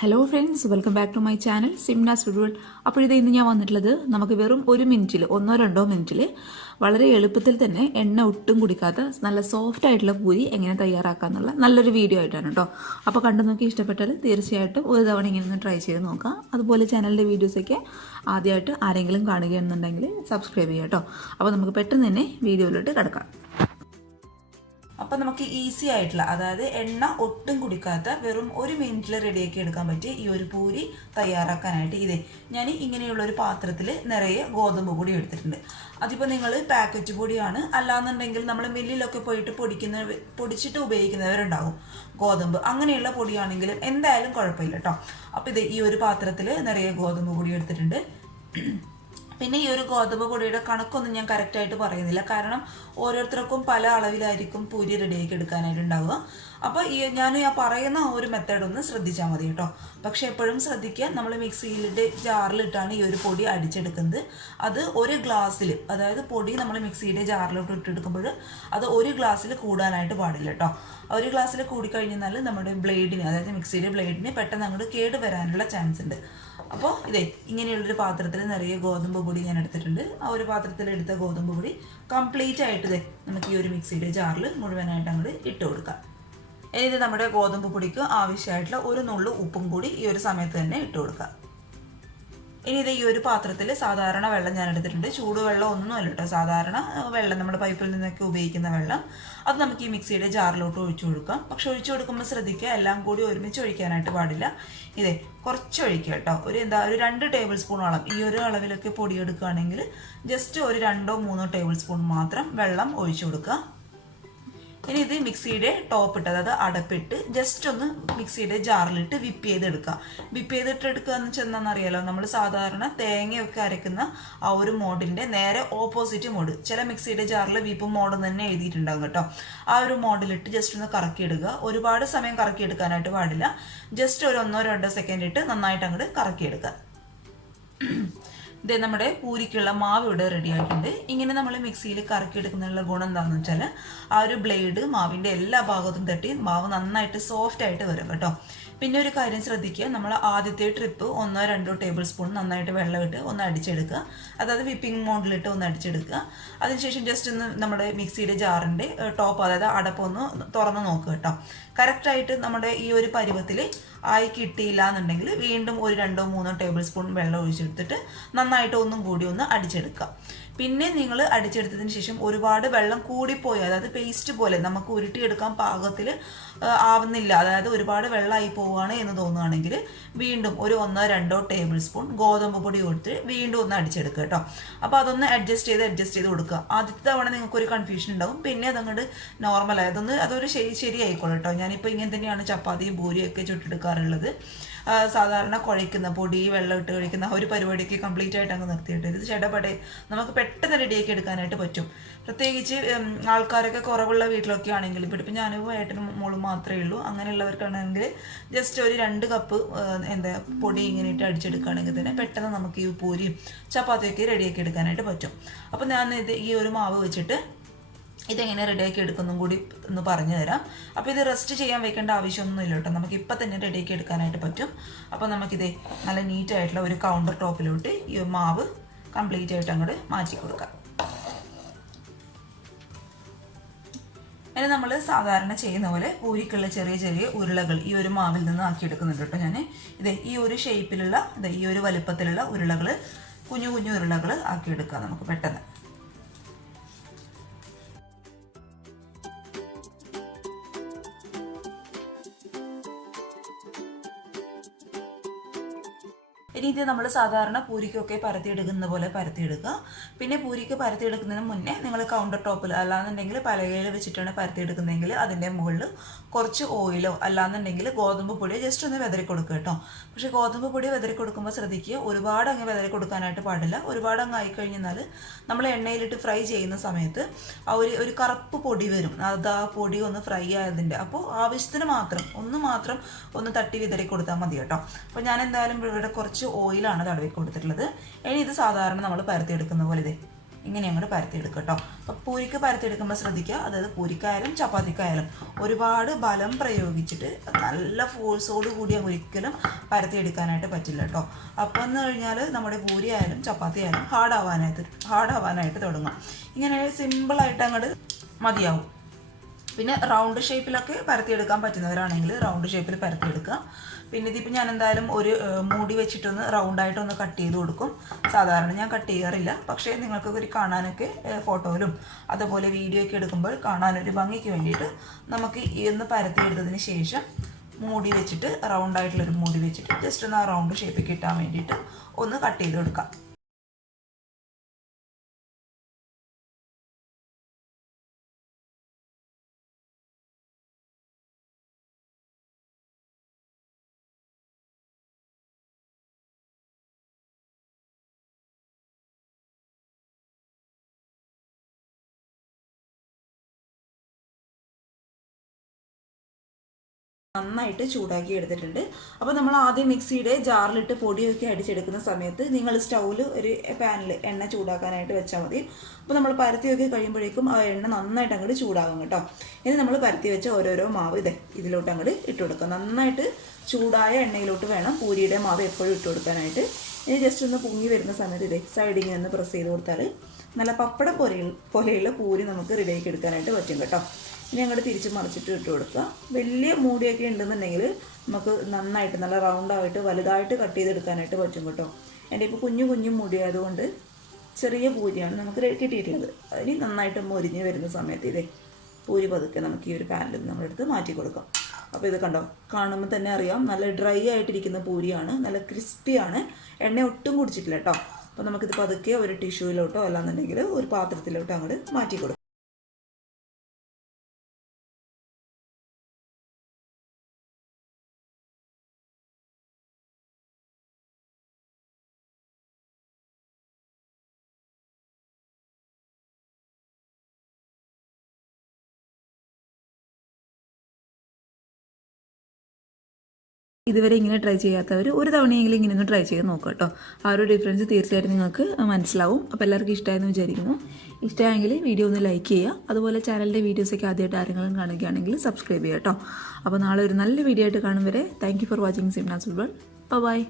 Hello friends, welcome back to my channel Simnas food world. അപ്പോൾ ഇന്ന് ഞാൻ വന്നിട്ടുള്ളത് നമുക്ക് വെറും 1 മിനിറ്റിൽ 1-2 മിനിറ്റിൽ വളരെ എളുപ്പത്തിൽ തന്നെ എണ്ണ ഒട്ടും കുടിക്കാത്ത നല്ല സോഫ്റ്റ് ആയിട്ടുള്ള പൂരി എങ്ങനെ തയ്യാറാക്കാന്നുള്ള നല്ലൊരു വീഡിയോ ആയിട്ടാണ് കേട്ടോ. അപ്പോൾ കണ്ടു നോക്കി ഇഷ്ടപ്പെട്ടാൽ തീർച്ചയായിട്ടും ഒരു തവണ ഇങ്ങനെ ഒന്ന് ട്രൈ ചെയ്ത് നോക്കാം. അതുപോലെ ചാനലിൻ്റെ വീഡിയോസൊക്കെ ആദ്യമായിട്ട് ആരെങ്കിലും കാണുകയാണെന്നുണ്ടെങ്കിൽ സബ്സ്ക്രൈബ് ചെയ്യാം കേട്ടോ. അപ്പോൾ നമുക്ക് പെട്ടെന്ന് തന്നെ വീഡിയോയിലോട്ട് കിടക്കാം. അപ്പം നമുക്ക് ഈസി ആയിട്ടുള്ള, അതായത് എണ്ണ ഒട്ടും കുടിക്കാത്ത വെറും 1 മിനിറ്റിൽ റെഡിയാക്കി എടുക്കാൻ പറ്റിയ ഈ ഒരു പൂരി തയ്യാറാക്കാനായിട്ട് ഞാൻ ഇങ്ങനെയുള്ള ഒരു പാത്രത്തിൽ നിറയെ ഗോതമ്പ് പൊടി എടുത്തിട്ടുണ്ട്. അതിപ്പോൾ നിങ്ങൾ പാക്കറ്റ് പൊടിയാണ്, അല്ലാന്നുണ്ടെങ്കിൽ നമ്മൾ മില്ലിലൊക്കെ പോയിട്ട് പൊടിച്ചിട്ട് ഉപയോഗിക്കുന്നവരുണ്ടാകും ഗോതമ്പ്. അങ്ങനെയുള്ള പൊടിയാണെങ്കിലും എന്തായാലും കുഴപ്പമില്ല കേട്ടോ. അപ്പോൾ ഈ ഒരു പാത്രത്തിൽ നിറയെ ഗോതമ്പ് പൊടി എടുത്തിട്ടുണ്ട്. പിന്നെ ഈ ഒരു ഗോതമ്പ് പൊടിയുടെ കണക്കൊന്നും ഞാൻ കറക്റ്റായിട്ട് പറയുന്നില്ല, കാരണം ഓരോരുത്തർക്കും പല അളവിലായിരിക്കും പൂരി റെഡിയാക്കി എടുക്കാനായിട്ട് ഉണ്ടാവുക. അപ്പോൾ ഞാൻ പറയുന്ന ഒരു മെത്തേഡ് ഒന്ന് ശ്രദ്ധിച്ചാൽ മതി കേട്ടോ. പക്ഷെ എപ്പോഴും ശ്രദ്ധിക്കുക, നമ്മൾ മിക്സിയിലിട്ട് ജാറിലിട്ടാണ് ഈ ഒരു പൊടി അടിച്ചെടുക്കുന്നത്. അത് ഒരു ഗ്ലാസ്സിൽ, അതായത് പൊടി നമ്മൾ മിക്സിയുടെ ജാറിലോട്ട് ഇട്ടെടുക്കുമ്പോൾ അത് ഒരു ഗ്ലാസ്സിൽ കൂടാനായിട്ട് പാടില്ല കേട്ടോ. ഒരു ഗ്ലാസ്സിൽ കൂടിക്കഴിഞ്ഞാൽ നമ്മുടെ ബ്ലേഡിന്, അതായത് മിക്സിയുടെ ബ്ലേഡിന് പെട്ടെന്ന് അങ്ങോട്ട് കേട് വരാനുള്ള ചാൻസ് ഉണ്ട്. അപ്പോൾ ഇങ്ങനെയുള്ളൊരു പാത്രത്തിൽ നിറയെ ഗോതമ്പ് പൊടി ഞാൻ എടുത്തിട്ടുണ്ട്. ആ ഒരു പാത്രത്തിൽ എടുത്ത ഗോതമ്പ് പൊടി കംപ്ലീറ്റ് ആയിട്ട് നമുക്ക് ഈ ഒരു മിക്സിയുടെ ജാറിൽ മുഴുവനായിട്ട് അങ്ങോട്ട് ഇട്ട് കൊടുക്കാം. ഇനി നമ്മുടെ ഗോതമ്പ് പൊടിക്ക് ആവശ്യമായിട്ടുള്ള ഒരു നുള്ളു ഉപ്പും കൂടി ഈ ഒരു സമയത്ത് തന്നെ ഇട്ട് കൊടുക്കാം. ഇനി ഈ ഒരു പാത്രത്തിൽ സാധാരണ വെള്ളം ഞാൻ എടുത്തിട്ടുണ്ട്. ചൂടുവെള്ളം ഒന്നുമല്ല കേട്ടോ, സാധാരണ വെള്ളം, നമ്മുടെ പൈപ്പിൽ നിന്നൊക്കെ ഉപയോഗിക്കുന്ന വെള്ളം. അത് നമുക്ക് ഈ മിക്സിയുടെ ജാറിലോട്ട് ഒഴിച്ചു കൊടുക്കാം. പക്ഷെ ഒഴിച്ചു കൊടുക്കുമ്പോൾ ശ്രദ്ധിക്കുക, എല്ലാം കൂടി ഒരുമിച്ച് ഒഴിക്കാനായിട്ട് പാടില്ല. കുറച്ച് ഒഴിക്കുക കേട്ടോ. ഒരു 2 ടേബിൾ സ്പൂണോളം, ഈ ഒരു അളവിലൊക്കെ പൊടിയെടുക്കുകയാണെങ്കിൽ ജസ്റ്റ് ഒരു 2-3 ടേബിൾ സ്പൂൺ മാത്രം വെള്ളം ഒഴിച്ചു കൊടുക്കുക. ഇനി ഇത് മിക്സിയുടെ ടോപ്പിട്ട്, അതായത് അടപ്പിട്ട് ജസ്റ്റ് ഒന്ന് മിക്സിയുടെ ജാറിലിട്ട് വിപ്പ് ചെയ്തെടുക്കുക. വിപ്പ് ചെയ്തിട്ട് എടുക്കുക എന്ന് ചെന്നറിയാലോ, നമ്മൾ സാധാരണ തേങ്ങയൊക്കെ അരയ്ക്കുന്ന ആ ഒരു മോഡിൻ്റെ നേരെ ഓപ്പോസിറ്റ് മോഡ്. ചില മിക്സിയുടെ ജാറിൽ വിപ്പ് മോഡ് തന്നെ എഴുതിയിട്ടുണ്ടാകും കേട്ടോ. ആ ഒരു മോഡിലിട്ട് ജസ്റ്റ് ഒന്ന് കറക്കിയെടുക്കുക. ഒരുപാട് സമയം കറക്കിയെടുക്കാനായിട്ട് പാടില്ല. ജസ്റ്റ് ഒരു 1-2 സെക്കൻഡ് ഇട്ട് നന്നായിട്ട് അങ്ങോട്ട് കറക്കിയെടുക്കുക. നമ്മുടെ പൂരിക്കുള്ള മാവ് ഇവിടെ റെഡി ആയിട്ടുണ്ട്. ഇങ്ങനെ നമ്മൾ മിക്സിയിൽ കറക്കിയെടുക്കുന്നതിനുള്ള ഗുണം എന്താണെന്ന് വെച്ചാൽ ആ ഒരു ബ്ലേഡ് മാവിൻ്റെ എല്ലാ ഭാഗത്തും തട്ടി മാവ് നന്നായിട്ട് സോഫ്റ്റ് ആയിട്ട് വരും കേട്ടോ. പിന്നെ ഒരു കാര്യം ശ്രദ്ധിക്കുക, നമ്മൾ ആദ്യത്തെ ട്രിപ്പ് 1-2 ടേബിൾ സ്പൂൺ നന്നായിട്ട് വെള്ളമിട്ട് ഒന്ന് അടിച്ചെടുക്കുക. അതായത് വിപ്പിംഗ് മോഡിലിട്ട് ഒന്ന് അടിച്ചെടുക്കുക. അതിനുശേഷം ജസ്റ്റ് ഒന്ന് നമ്മുടെ മിക്സിയുടെ ജാറിൻ്റെ ടോപ്പ്, അതായത് അടപ്പൊന്ന് തുറന്ന് നോക്കുക കേട്ടോ. കറക്റ്റായിട്ട് നമ്മുടെ ഈ ഒരു പരുവത്തിൽ ആയി കിട്ടിയില്ല എന്നുണ്ടെങ്കിൽ വീണ്ടും ഒരു 2-3 ടേബിൾ സ്പൂൺ വെള്ളം ഒഴിച്ചെടുത്തിട്ട് നന്നായിട്ട് ഒന്നും കൂടി ഒന്ന് അടിച്ചെടുക്കുക. പിന്നെ നിങ്ങൾ അടിച്ചെടുത്തതിന് ശേഷം ഒരുപാട് വെള്ളം കൂടിപ്പോയി, അതായത് പേസ്റ്റ് പോലെ നമുക്ക് ഉരുട്ടിയെടുക്കാൻ പാകത്തിൽ ആവുന്നില്ല, അതായത് ഒരുപാട് വെള്ളമായി പോവുകയാണ് എന്ന് തോന്നുകയാണെങ്കിൽ വീണ്ടും ഒരു 1-2 ടേബിൾ സ്പൂൺ ഗോതമ്പ് പൊടി കൊടുത്ത് വീണ്ടും ഒന്ന് അടിച്ചെടുക്കുക കേട്ടോ. അപ്പോൾ അതൊന്ന് അഡ്ജസ്റ്റ് ചെയ്ത് കൊടുക്കുക. ആദ്യത്തെ തവണ നിങ്ങൾക്കൊരു കൺഫ്യൂഷൻ ഉണ്ടാവും, പിന്നെ അതങ്ങോട്ട് നോർമലായി അതൊരു ശരിയായിക്കോളും കേട്ടോ. ഞാനിപ്പോൾ ഇങ്ങനെ തന്നെയാണ് ചപ്പാത്തിയും പൂരിയും ഒക്കെ ചുട്ടെടുക്കാറുള്ളത്. സാധാരണ കുഴയ്ക്കുന്ന പൊടി വെള്ളം ഇട്ട് കഴിക്കുന്ന ഒരു പരിപാടിക്ക് കംപ്ലീറ്റ് ആയിട്ട് അങ്ങ് നിർത്തിയിട്ട് ഇത് ചടപടെ നമുക്ക് പെട്ടെന്ന് റെഡിയാക്കി എടുക്കാനായിട്ട് പറ്റും. പ്രത്യേകിച്ച് ആൾക്കാരൊക്കെ കുറവുള്ള വീട്ടിലൊക്കെ ആണെങ്കിലും, ഇപ്പം ഞാനും ഏട്ടനും മോളും മാത്രമേ ഉള്ളൂ, അങ്ങനെയുള്ളവർക്കാണെങ്കിൽ ജസ്റ്റ് ഒരു 2 കപ്പ് പൊടി ഇങ്ങനെ ഇട്ട് അടിച്ചെടുക്കുകയാണെങ്കിൽ തന്നെ പെട്ടെന്ന് നമുക്ക് ഈ പൂരിയും ചപ്പാത്തിയൊക്കെ റെഡിയാക്കി എടുക്കാനായിട്ട് പറ്റും. അപ്പോൾ ഞാൻ ഈ ഒരു മാവ് വെച്ചിട്ട് ഇതെങ്ങനെ റെഡിയാക്കി എടുക്കുന്നതും കൂടി ഒന്ന് പറഞ്ഞു തരാം. അപ്പോൾ ഇത് റെസ്റ്റ് ചെയ്യാൻ വെക്കേണ്ട ആവശ്യമൊന്നുമില്ല കേട്ടോ, നമുക്ക് ഇപ്പം തന്നെ റെഡിയാക്കി എടുക്കാനായിട്ട് പറ്റും. അപ്പോൾ നമുക്കിത് നല്ല നീറ്റായിട്ടുള്ള ഒരു കൗണ്ടർ ടോപ്പിലോട്ട് ഈ മാവ് കംപ്ലീറ്റ് ആയിട്ട് അങ്ങോട്ട് മാറ്റി കൊടുക്കാം. ഇനി നമ്മൾ സാധാരണ ചെയ്യുന്ന പോലെ പൂരിക്കുള്ള ചെറിയ ഉരുളകൾ ഈ ഒരു മാവിൽ നിന്ന് ആക്കിയെടുക്കുന്നുണ്ട് കേട്ടോ. ഞാൻ ഈ ഒരു ഷേപ്പിലുള്ള ഈ ഒരു വലുപ്പത്തിലുള്ള ഉരുളകൾ, കുഞ്ഞു ഉരുളകൾ ആക്കിയെടുക്കാം നമുക്ക് പെട്ടെന്ന്. ഇനി ഇത് നമ്മൾ സാധാരണ പൂരിക്കൊക്കെ പരത്തിയെടുക്കുന്ന പോലെ പരത്തിയെടുക്കുക. പിന്നെ പൂരിക്ക് പരത്തിയെടുക്കുന്നതിന് മുന്നേ നിങ്ങൾ കൗണ്ടർ ടോപ്പിൽ, അല്ലാന്നുണ്ടെങ്കിൽ പലകയിൽ വെച്ചിട്ടാണ് പരത്തിയെടുക്കുന്നതെങ്കിൽ അതിൻ്റെ മുകളിൽ കുറച്ച് ഓയിലോ അല്ലാന്നുണ്ടെങ്കിൽ ഗോതമ്പ് പൊടിയോ ജസ്റ്റ് ഒന്ന് വെതറി കൊടുക്കുക കേട്ടോ. പക്ഷേ ഗോതമ്പ് പൊടി വെതറി കൊടുക്കുമ്പോൾ ശ്രദ്ധിക്കുക, ഒരുപാട് അങ്ങ് വെതറി കൊടുക്കാനായിട്ട് പാടില്ല. ഒരുപാട് അങ്ങ് ആയിക്കഴിഞ്ഞാൽ നമ്മൾ എണ്ണയിലിട്ട് ഫ്രൈ ചെയ്യുന്ന സമയത്ത് ആ ഒരു കറുപ്പ് പൊടി വരും. അത് ആ പൊടി ഒന്ന് ഫ്രൈ ആയതിൻ്റെ, അപ്പോൾ ആവശ്യത്തിന് മാത്രം ഒന്ന് തട്ടി വിതറി കൊടുത്താൽ മതി കേട്ടോ. അപ്പോൾ ഞാൻ എന്തായാലും ഇവിടെ കുറച്ച് ഓയിലാണ് തടവി കൊടുത്തിട്ടുള്ളത്. ഇനി ഇത് സാധാരണ നമ്മൾ പരത്തിയെടുക്കുന്ന പോലെ ഇങ്ങനെ അങ്ങോട്ട് പരത്തിയെടുക്കുക കേട്ടോ. അപ്പോൾ പൂരിക്ക് പരത്തിയെടുക്കുമ്പോൾ ശ്രദ്ധിക്കുക, അതായത് പൂരിക്കായാലും ചപ്പാത്തിക്കായാലും ഒരുപാട് ബലം പ്രയോഗിച്ചിട്ട് നല്ല ഫോഴ്സോട് കൂടി ഒരിക്കലും പരത്തിയെടുക്കാനായിട്ട് പറ്റില്ല കേട്ടോ. അപ്പോൾ എന്ന് കഴിഞ്ഞാൽ നമ്മുടെ പൂരി ആയാലും ചപ്പാത്തി ആയാലും ഹാർഡാവാനായിട്ട് തുടങ്ങും. ഇങ്ങനെ സിമ്പിളായിട്ട് അങ്ങോട്ട് മതിയാവും. പിന്നെ റൗണ്ട് ഷേപ്പിലൊക്കെ പരത്തിയെടുക്കാൻ പറ്റുന്നവരാണെങ്കിൽ റൗണ്ട് ഷേപ്പിൽ പരത്തിയെടുക്കുക. പിന്നെ ഇതിപ്പോൾ ഞാൻ എന്തായാലും ഒരു മൂടി വെച്ചിട്ടൊന്ന് റൗണ്ടായിട്ടൊന്ന് കട്ട് ചെയ്ത് കൊടുക്കും. സാധാരണ ഞാൻ കട്ട് ചെയ്യാറില്ല, പക്ഷേ നിങ്ങൾക്ക് ഒരു കാണാനൊക്കെ ഫോട്ടോയിലും അതുപോലെ വീഡിയോ ഒക്കെ എടുക്കുമ്പോൾ കാണാനൊരു ഭംഗിക്ക് വേണ്ടിയിട്ട് നമുക്ക് ഒന്ന് പരത്തിയെടുത്തതിന് ശേഷം മൂടി വെച്ചിട്ട് റൗണ്ടായിട്ടുള്ളൊരു മൂടി വെച്ചിട്ട് ജസ്റ്റ് ഒന്ന് ആ റൗണ്ട് ഷേപ്പിൽ കിട്ടാൻ വേണ്ടിയിട്ട് ഒന്ന് കട്ട് ചെയ്ത് കൊടുക്കാം. നന്നായിട്ട് ചൂടാക്കി എടുത്തിട്ടുണ്ട്. അപ്പോൾ നമ്മൾ ആദ്യം മിക്സിയുടെ ജാറിലിട്ട് പൊടിയൊക്കെ അടിച്ചെടുക്കുന്ന സമയത്ത് നിങ്ങൾ സ്റ്റൗവിൽ ഒരു പാനിൽ എണ്ണ ചൂടാക്കാനായിട്ട് വെച്ചാൽ മതി. അപ്പോൾ നമ്മൾ പരത്തിയൊക്കെ കഴിയുമ്പോഴേക്കും ആ എണ്ണ നന്നായിട്ട് അങ്ങോട്ട് ചൂടാകും കേട്ടോ. ഇനി നമ്മൾ പരത്തി വെച്ച ഓരോരോ മാവ് ഇതിലോട്ട് അങ്ങോട്ട് ഇട്ട് കൊടുക്കുക. നന്നായിട്ട് ചൂടായ എണ്ണയിലോട്ട് വേണം പൂരിയുടെ മാവ് എപ്പോഴും ഇട്ട് കൊടുക്കാനായിട്ട്. ഇനി ജസ്റ്റ് ഒന്ന് പൊങ്ങി വരുന്ന സമയത്ത് സൈഡിൽ നിന്ന് പ്രസ് ചെയ്ത് കൊടുത്താൽ നല്ല പപ്പട പോലെയുള്ള പൂരി നമുക്ക് റെഡിയാക്കി എടുക്കാനായിട്ട് പറ്റും കേട്ടോ. ഇനി അങ്ങോട്ട് തിരിച്ച് മറിച്ചിട്ട് ഇട്ട് കൊടുക്കുക. വലിയ മൂടിയൊക്കെ ഉണ്ടെന്നുണ്ടെങ്കിൽ നമുക്ക് നന്നായിട്ട് നല്ല റൗണ്ടായിട്ട് വലുതായിട്ട് കട്ട് ചെയ്തെടുക്കാനായിട്ട് പറ്റും കേട്ടോ. എൻ്റെ ഇപ്പോൾ കുഞ്ഞു മൂടി ആയതുകൊണ്ട് ചെറിയ പൂരിയാണ് നമുക്ക് കിട്ടിയിട്ടുള്ളത്. അതിന് നന്നായിട്ട് മൊരിഞ്ഞ് വരുന്ന സമയത്ത് പൂരി പതുക്കെ നമുക്ക് ഈ ഒരു പാനിൽ നമ്മളെടുത്ത് മാറ്റി കൊടുക്കാം. അപ്പോൾ ഇത് കണ്ടോ, കാണുമ്പോൾ തന്നെ അറിയാം നല്ല ഡ്രൈ ആയിട്ടിരിക്കുന്ന പൂരിയാണ്, നല്ല ക്രിസ്പിയാണ്, എണ്ണ ഒട്ടും കുടിച്ചിട്ടില്ല കേട്ടോ. അപ്പോൾ നമുക്കിത് പതുക്കെ ഒരു ടിഷ്യൂയിലോട്ടോ അല്ലാന്നുണ്ടെങ്കിൽ ഒരു പാത്രത്തിലോട്ടോ അങ്ങോട്ട് മാറ്റി കൊടുക്കാം. ഇതുവരെ ഇങ്ങനെ ട്രൈ ചെയ്യാത്തവർ ഒരു തവണയെങ്കിലും ഇങ്ങനെ ഒന്ന് ട്രൈ ചെയ്ത് നോക്കുക കേട്ടോ. ആ ഒരു ഡിഫറൻസ് തീർച്ചയായിട്ടും നിങ്ങൾക്ക് മനസ്സിലാവും. അപ്പോൾ എല്ലാവർക്കും ഇഷ്ടമായെന്ന് വിചാരിക്കുന്നു. ഇഷ്ടമായെങ്കിൽ വീഡിയോ ഒന്ന് ലൈക്ക് ചെയ്യുക. അതുപോലെ ചാനലിൻ്റെ വീഡിയോസൊക്കെ ആദ്യമായിട്ട് ആരെങ്കിലും കാണുകയാണെങ്കിൽ സബ്സ്ക്രൈബ് ചെയ്യുക കേട്ടോ. അപ്പോൾ നാളെ ഒരു നല്ല വീഡിയോ ആയിട്ട് കാണും വരെ thank you for watching Simnas football. By.